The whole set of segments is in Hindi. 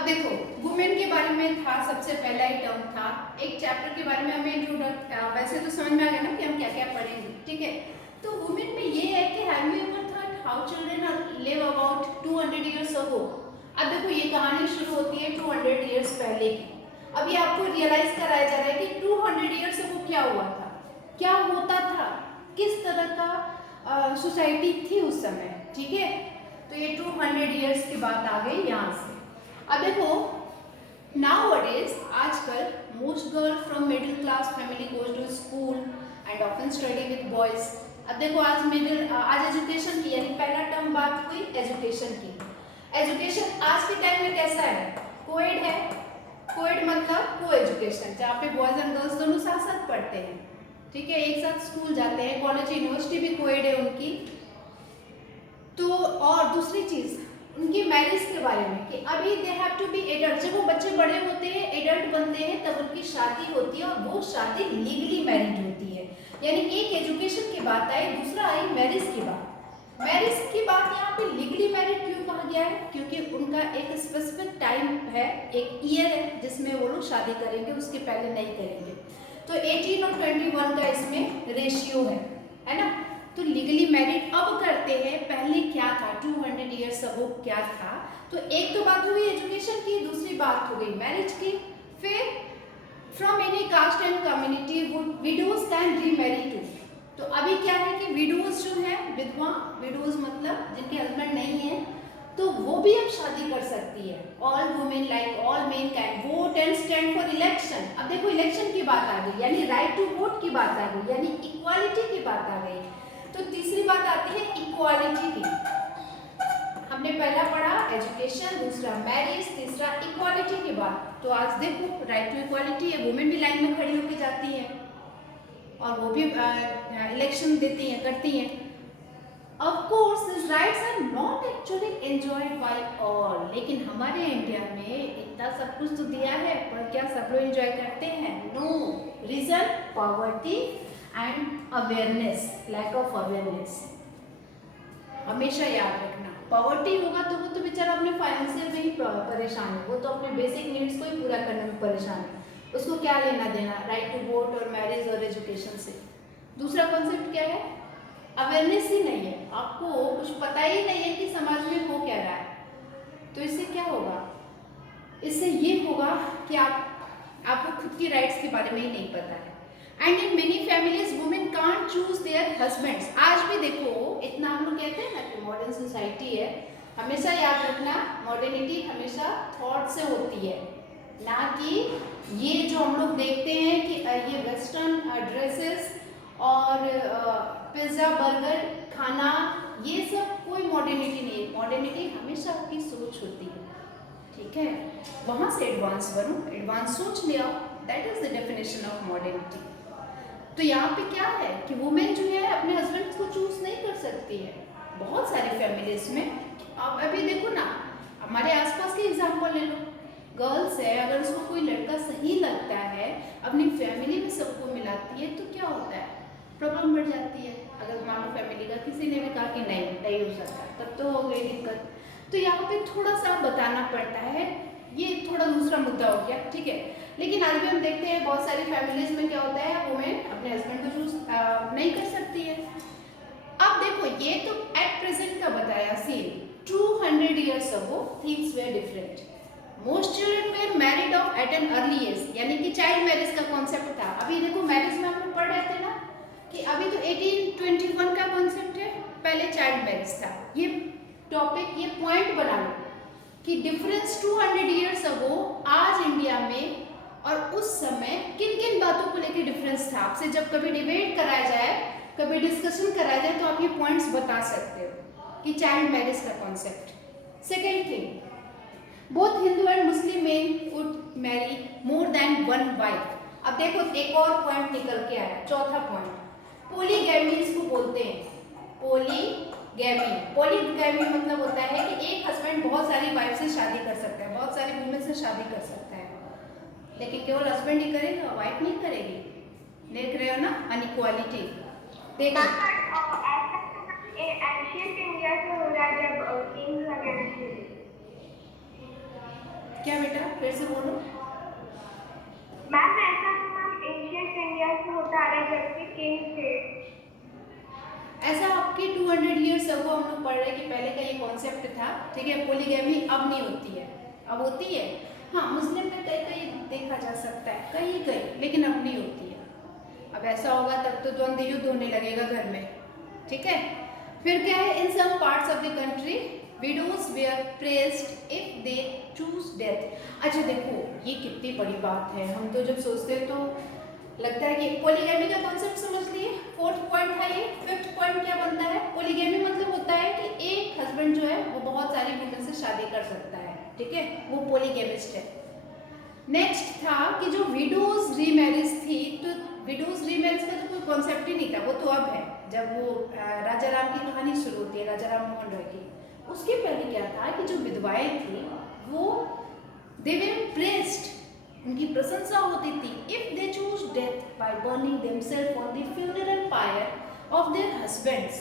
अब देखो वुमेन के बारे में था, सबसे पहला ही टर्म था। एक चैप्टर के बारे में हमें इंट्रोडक्ट, वैसे तो समझ में आ गया ना कि हम क्या क्या पढ़ेंगे, ठीक है। तो वुमेन में ये है कि have you ever thought how children live about 200 years अगो। अब देखो ये कहानी शुरू होती है 200 इयर्स पहले की। अब ये आपको रियलाइज कराया जा रहा है कि 200 इयर्स अगो क्या हुआ था, क्या होता था, किस तरह का सोसाइटी थी उस समय, ठीक है। तो ये 200 इयर्स की बात आ गई यहाँ से। अब देखो nowadays आजकल most girl from middle class family goes to school and often study with boys. अब देखो आज एजुकेशन की, यानी पहला टर्म बात हुई एजुकेशन की। एजुकेशन आज के टाइम में कैसा है, कोएड है। कोएड मतलब को एजुकेशन, जहाँ पे बॉयज एंड गर्ल्स दोनों साथ साथ पढ़ते हैं, ठीक है, एक साथ स्कूल जाते हैं, कॉलेज यूनिवर्सिटी भी कोएड है उनकी। तो और दूसरी चीज उनकी मैरिज के बारे में कि अभी they have to be adult. जब वो बच्चे बड़े होते हैं, एडल्ट बनते हैं, तब उनकी शादी होती है और वो शादी लीगली मैरिज होती है। यानी एक एजुकेशन की बात आई, दूसरा आई मैरिज की बात। मैरिज की बात यहाँ पे लीगली मैरिज क्यों कहा गया है, क्योंकि उनका एक स्पेसिफिक टाइम है, एक ईयर है जिसमें वो लोग शादी करेंगे, उसके पहले नहीं करेंगे। तो 18 और 21 का इसमें रेशियो है ना। तो लीगली मैरिड अब करते हैं, पहले क्या था 200 इयर्स अगो क्या था। तो एक तो बात हुई एजुकेशन की, दूसरी बात हो गई मैरिज की। फिर from any caste and community widows can remarry too. तो अभी क्या है कि विडोज जो है, विधवा, विडोज मतलब जिनके हस्बैंड नहीं है, तो वो भी अब शादी कर सकती है। All women like all main can vote and stand for election. अब देखो इलेक्शन की बात आ गई, यानी राइट टू वोट की बात आ गई, यानी इक्वालिटी की बात आ गई। तो तीसरी बात आती है इक्वालिटी की। हमने पहला पढ़ा एजुकेशन, दूसरा मैरिज, तीसरा इक्वालिटी की बात। तो आज देखो राइट टू इक्वालिटी है, वुमेन भी लाइन में खड़ी होकर जाती है और वो भी इलेक्शन देती हैं, करती हैं। Of course, these rights are not actually enjoyed by all. लेकिन हमारे इंडिया में इतना सब कुछ तो दिया है, पर क्या सब लोग एंजॉय करते हैं? No. Reason poverty and awareness, lack of awareness. हमेशा याद रखना, पॉवर्टी होगा तो वो तो बेचारा अपने फाइनेंशियल में ही परेशान है, वो तो अपने बेसिक नीड्स को ही पूरा करने में परेशान है, उसको क्या लेना देना राइट टू वोट और मैरिज और एजुकेशन से। दूसरा कॉन्सेप्ट क्या है, अवेयरनेस ही नहीं है, आपको कुछ पता ही नहीं है कि समाज में हो क्या रहा है। तो इससे क्या होगा, इससे ये होगा कि आपको खुद की राइट्स के बारे में ही नहीं पता है। And in many families women can't choose their husbands. आज भी देखो इतना हम लोग कहते हैं ना कि मॉडर्न सोसाइटी है, हमेशा याद रखना मॉडर्निटी हमेशा थॉट से होती है, ना कि ये जो हम लोग देखते हैं कि ये वेस्टर्न ड्रेसेस और पिज्ज़ा बर्गर खाना, ये सब कोई मॉडर्निटी नहीं है। मॉडर्निटी हमेशा आपकी सोच होती है, ठीक है, वहाँ से एडवांस बनो, एडवांस सोच ले आओ, that is the definition of modernity. तो यहाँ पे क्या है कि वुमेन जो है अपने हस्बैंड को चूज नहीं कर सकती है। बहुत सारी फैमिलीज में आप अभी देखो ना, हमारे आसपास के एग्जाम्पल ले लो, गर्ल्स है, अगर उसको कोई लड़का सही लगता है, अपनी फैमिली में सबको मिलाती है, तो क्या होता है, प्रॉब्लम बढ़ जाती है। अगर मान लो फैमिली का किसी ने भी कहा कि नहीं हो सकता, तब तो हो गई दिक्कत। तो यहाँ पे थोड़ा सा बताना पड़ता है, ये थोड़ा दूसरा मुद्दा हो गया, ठीक है। लेकिन आज भी हम देखते हैं बहुत सारी फैमिलीज में क्या होता है, वुमेन अपने हस्बैंड को चूज नहीं कर सकती है। अब देखो ये तो एट प्रेजेंट का बताया scene, 200 years ago things were different. Most children were married off at an early age, यानी कि चाइल्ड मैरिज का कॉन्सेप्ट था। अभी देखो मैरिज में हम लोग पढ़ रहे थे ना कि अभी तो 1821 का कॉन्सेप्ट है, पहले चाइल्ड मैरिज था। ये टॉपिक, ये पॉइंट बना लो कि डिफरेंस 200 इयर्स अगो आज इंडिया में और उस समय किन किन बातों को लेकर डिफरेंस था। आपसे जब कभी डिबेट कराया जाए, कभी डिस्कशन कराया जाए, तो आप ये पॉइंट्स बता सकते हो कि चाइल्ड मैरिज का concept. Second thing, both Hindu and Muslim main could Mary more than one wife. अब देखो एक और पॉइंट निकल के आया, चौथा पॉइंट, पोलीगैमी इसको बोलते हैं, पोलीगैमी। पोलीगैमी मतलब होता है कि एक हस्बैंड बहुत सारी वाइफ से शादी कर सकता है, बहुत सारी वुमेन से शादी कर सकता है, लेकिन केवल हस्बैंड ही करेगा, वाइफ नहीं करेगी। देख रहे हो ना अनइक्वालिटी, देखो एंशिएंट इंडिया से हो रहा है, जब किंग्स वगैरह थे। क्या बेटा, फिर से बोलो। मैम ऐसा तो मैम एशियंट इंडिया से होता आ रहा है जबकि किंग थे। ऐसा आपके 200 ईयर्स अगो हम लोग पढ़ रहे हैं कि पहले का ये कॉन्सेप्ट था, ठीक है। पोलीगैमी अब नहीं होती है, अब होती है, हाँ मुस्लिम में कहीं कहीं देखा जा सकता है, कहीं कहीं, लेकिन अब नहीं होती है। अब ऐसा होगा तब तो द्वंद्व युद्ध होने लगेगा घर में, ठीक है। फिर क्या है, in some parts of the country widows were pressed if they choose death. अच्छा देखो ये कितनी बड़ी बात है, हम तो जब सोचते हैं तो लगता है कि पोलीगैमी का कॉन्सेप्ट समझ लिए। फोर्थ पॉइंट था ये। फिफ्थ पॉइंट क्या बनता है, पोलीगैमी मतलब होता है कि एक हस्बैंड जो है वो बहुत सारी वुमेन से शादी कर सकता है, ठीक है, वो पोलीगैमिस्ट है। नेक्स्ट था कि जो विडोज रीमैरिज थी, तो विडोज रीमैरिज का तो कोई कॉन्सेप्ट ही नहीं था, वो तो अब है, जब वो राजा राम की कहानी शुरू होती है, राजा राम मोहन रॉय की। उसके पहले क्या था कि जो विधवाएं थी वो दे वर प्रेस्ड, उनकी प्रशंसा होती थी, if they choose death by burning themselves on the funeral pyre of their husbands.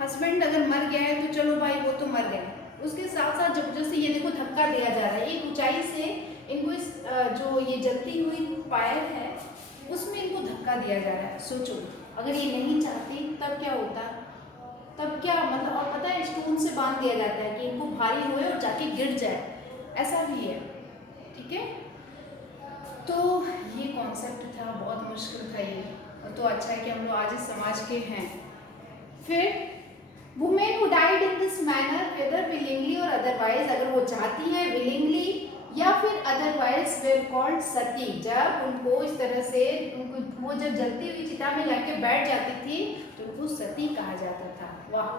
Husband अगर मर गया है तो चलो भाई वो तो मर गया, उसके साथ साथ जबरदस्ती ये देखो धक्का दिया जा रहा है, एक ऊंचाई से इनको इस जो ये जलती हुई पायर है उसमें इनको धक्का दिया जा रहा है। सोचो अगर ये नहीं चाहती तब क्या होता, तब क्या मतलब, और पता है स्टोन से बांध दिया जाता है कि इनको भारी होए और जाके गिर जाए, ऐसा भी है, ठीक है। तो ये कॉन्सेप्ट था, बहुत मुश्किल था ये, और तो अच्छा है कि हम लोग आज इस समाज के हैं। फिर women who died in this manner whether willingly और अदरवाइज, अगर वो चाहती है विलिंगली या फिर अदरवाइज वे कॉल्ड सती। जब उनको इस तरह से उनको वो जब जलती हुई चिता में जाके बैठ जाती थी तो उनको सती कहा जाता था। वाह,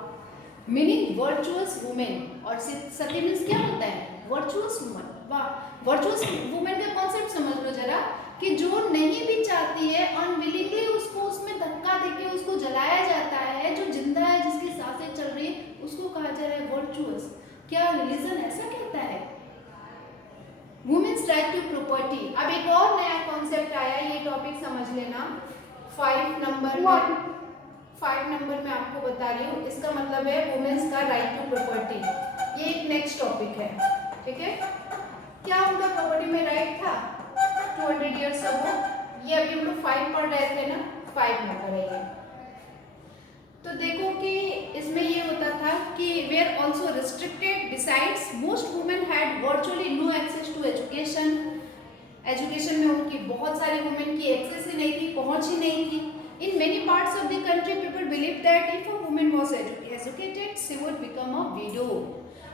मीनिंग वर्चुअस वुमेन, और सती मीन्स क्या होता है, वर्चुअस वुमन। वाह, वर्चुअस वुमेन का कॉन्सेप्ट समझ लो जरा, कि जो नहीं भी चाहती है अनविलिंगली उसको उसमें धक्का देके उसको जलाया जाता है, जो जिंदा है जिसकी सांसें चल रही है उसको कहा जा रहा है वर्चुअस। क्या रिलीजन ऐसा कहता है, वुमेन्स राइट टू प्रॉपर्टी। अब एक और नया कॉन्सेप्ट आया, ये टॉपिक समझ लेना, 5 नंबर में, 5 नंबर में आपको बता रही हूँ, इसका मतलब है वुमेन्स का राइट टू प्रॉपर्टी। ये एक नेक्स्ट टॉपिक है, ठीक है। क्या उनका प्रॉपर्टी में राइट था 200 ईयर्स अगो, ये अभी हम लोग 5 पढ़ रहे थे ना, 5 नंबर है ये। तो देखो कि इसमें ये होता था कि were also restricted, besides most women had virtually no access to education. Education में उनकी बहुत सारी वुमेन की एक्सेस ही नहीं थी, पहुंच ही नहीं थी। In many parts of the country people believe that if a woman was educated she would become a window.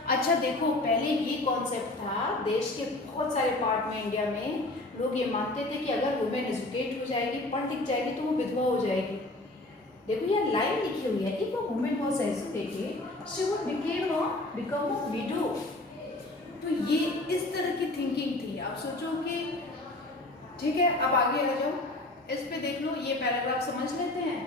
अच्छा देखो पहले ये कॉन्सेप्ट था, देश के बहुत सारे पार्ट में इंडिया में लोग ये मानते थे कि अगर वुमेन एजुकेट हो जाएगी, पढ़ लिख जाएगी तो वो विधवा हो जाएगी। देखो यार लाइन लिखी हुई है, if a woman was educated she would become a window. तो ये इस तरह की थिंकिंग थी। आप सोचो कि ठीक है, अब आगे आ जाओ, इस पे देख लो, ये पैराग्राफ समझ लेते हैं।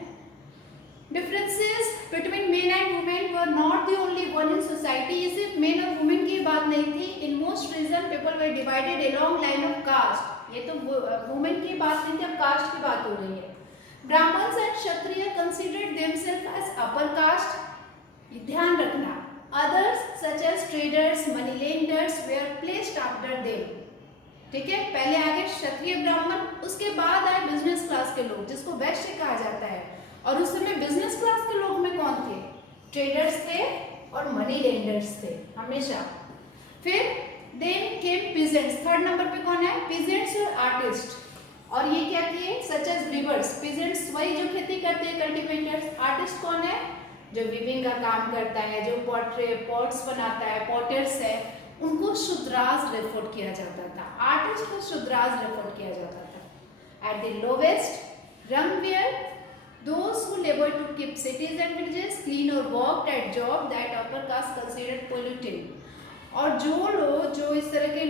Differences between men and women were not the only one in society. ये सिर्फ मेन और वुमेन की बात नहीं थी। In most region people were divided along line of caste. ये तो वुमेन की बात नहीं थी, अब कास्ट की बात हो रही है। Brahmins and Kshatriya considered themselves as upper caste. ध्यान रखना, others such as traders, money lenders were placed after them। ठीक है, पहले आगे क्षत्रिय ब्राह्मण, उसके बाद आए बिजनेस क्लास के लोग जिसको वैश्य कहा जाता है। और उस समय बिजनेस क्लास के लोग में कौन थे, ट्रेडर्स थे और मनी लेंडर्स थे हमेशा। फिर then came peasants, third number पे कौन है, पीजेंट्स और आर्टिस्ट। और ये क्या किए, सच एज वीवर्स। पीजेंट्स वही जो खेती करते हैं, कल्टीवेटर्स। आर्टिस्ट कौन है, जो वीविंग का काम करता है, जो पॉट्स बनाता है, पॉटर्स है, उनको शूद्रास रेफर किया जाता था। आर्टिस्ट को शूद्रास रेफर किया जाता था। At the lowest rung were those who labour to keep cities and villages clean और worked at job that upper caste considered polluting. और जो लोग जो इस तरह के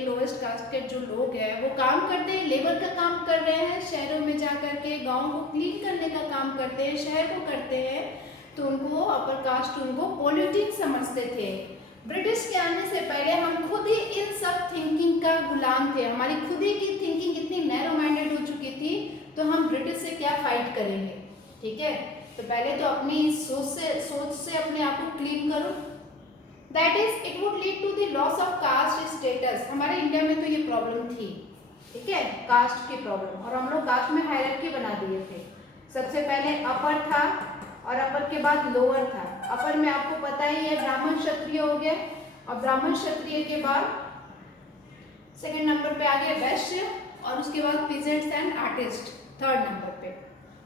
लोएस्ट कास्ट के जो लोग हैं वो काम करते हैं, लेबर का काम कर रहे हैं, शहरों में जा करके गाँव को क्लीन करने का काम करते हैं, शहर को करते हैं, तो उनको अपर कास्ट उनको पोल्यूटिंग समझते थे। ब्रिटिश के आने से पहले हम खुद ही इन सब थिंकिंग का गुलाम थे। हमारी खुद ही की थिंकिंग इतनी नैरो माइंडेड हो चुकी थी, तो हम ब्रिटिश से क्या फाइट करेंगे, ठीक है। तो पहले तो अपनी सोच से अपने आप को क्लीन करो। That is, it would lead to the loss of caste status। हमारे इंडिया में तो ये प्रॉब्लम थी, ठीक है, कास्ट की प्रॉब्लम, और हम लोग कास्ट में हायरार्की बना दिए थे। सबसे पहले अपर था और अपर के बाद लोअर था। अपर में आपको पता ही है ब्राह्मण क्षत्रिय हो गया, और ब्राह्मण क्षत्रिय के बाद सेकंड नंबर पे आ गया वैश्य, और उसके बाद peasants and artist third number पे,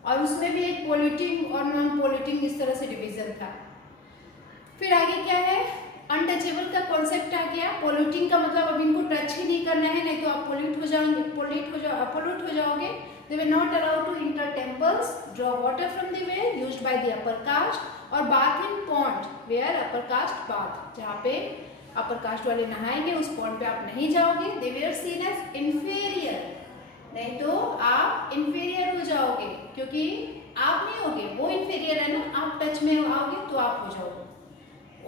और उसमें भी एक पोलिटिंग और नॉन पोलिटिंग इस तरह से डिवीजन था। फिर आगे क्या है, अनटचेबल का कॉन्सेप्ट आ गया। पोल्यूटिंग का मतलब अब इनको टच ही नहीं करना है, नहीं तो आप पोल्यूट हो जाओगे, पोल्यूट हो जाओगे। They were not allowed to enter temples, draw water from the well used by the upper caste, और bath in pond where upper caste bath, जहाँ पे अपर कास्ट वाले नहाएंगे उस पॉन्ड पे आप नहीं जाओगे। They were seen as inferior, नहीं तो आप इंफीरियर हो जाओगे, क्योंकि आप नहीं होगे, वो इंफीरियर है ना, आप टच में आओगे तो आप हो जाओगे।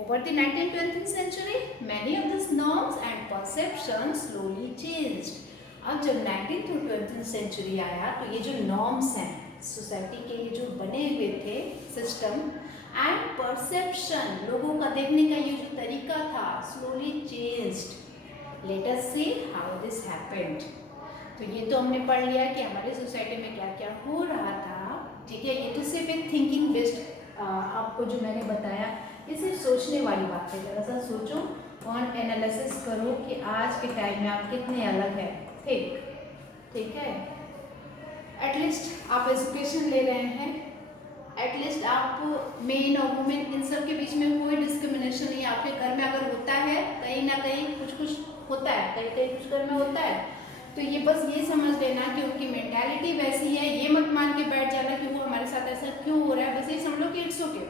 Over the 19th-20th century, many of these norms and perceptions slowly changed. अब जब 19th to 20th century आया तो ये जो norms हैं सोसाइटी के, ये जो बने हुए थे सिस्टम एंड परसेप्शन, लोगों का देखने का ये जो तरीका था, slowly changed. Let us see how this happened. तो ये तो हमने पढ़ लिया कि हमारे सोसाइटी में क्या क्या हो रहा था, ठीक है। ये तो सिर्फ एक थिंकिंग बेस्ड आपको जो मैंने बताया, ये सिर्फ सोचने वाली बात है। जरा सा सोचो और एनालिसिस करो कि आज के टाइम में आप कितने अलग हैं, ठीक है। एटलीस्ट आप एजुकेशन ले रहे हैं, एटलीस्ट आप मेन और वुमेन इन सब के बीच में कोई डिस्क्रिमिनेशन नहीं। आपके घर में अगर होता है, कहीं ना कहीं कुछ होता है, कहीं कहीं कुछ घर में होता है, तो ये बस ये समझ लेना कि उनकी मेंटालिटी वैसी है। ये मत मान के बैठ जाना कि वो हमारे साथ ऐसा क्यों हो रहा है, बस ये समझ लो कि इट्स ओके।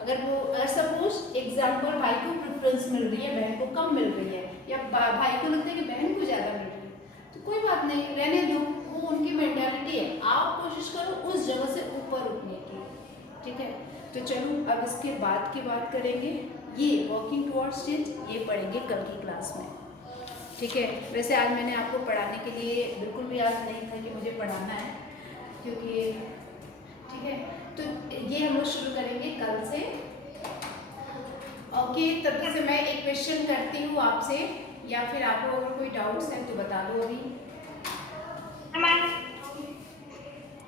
अगर सपोज एग्जाम्पल भाई को प्रेफरेंस मिल रही है, बहन को कम मिल रही है, या भाई को लगता है कि बहन को ज़्यादा मिल रही है, तो कोई बात नहीं, रहने दो, वो उनकी मेंटालिटी है। आप कोशिश करो उस जगह से ऊपर उठने की, ठीक है। तो चलो अब इसके बाद की बात करेंगे, ये वर्किंग टुवर्ड्स चेंज, ये पढ़ेंगे कल की क्लास में, ठीक है। वैसे आज मैंने आपको पढ़ाने के लिए बिल्कुल भी याद नहीं था कि मुझे पढ़ाना है, क्योंकि ठीक है। तो ये हम लोग शुरू करेंगे कल से, ओके। तब तक से मैं एक क्वेश्चन करती हूँ आपसे, या फिर आपको अगर कोई डाउट्स हैं तो बता दो अभी।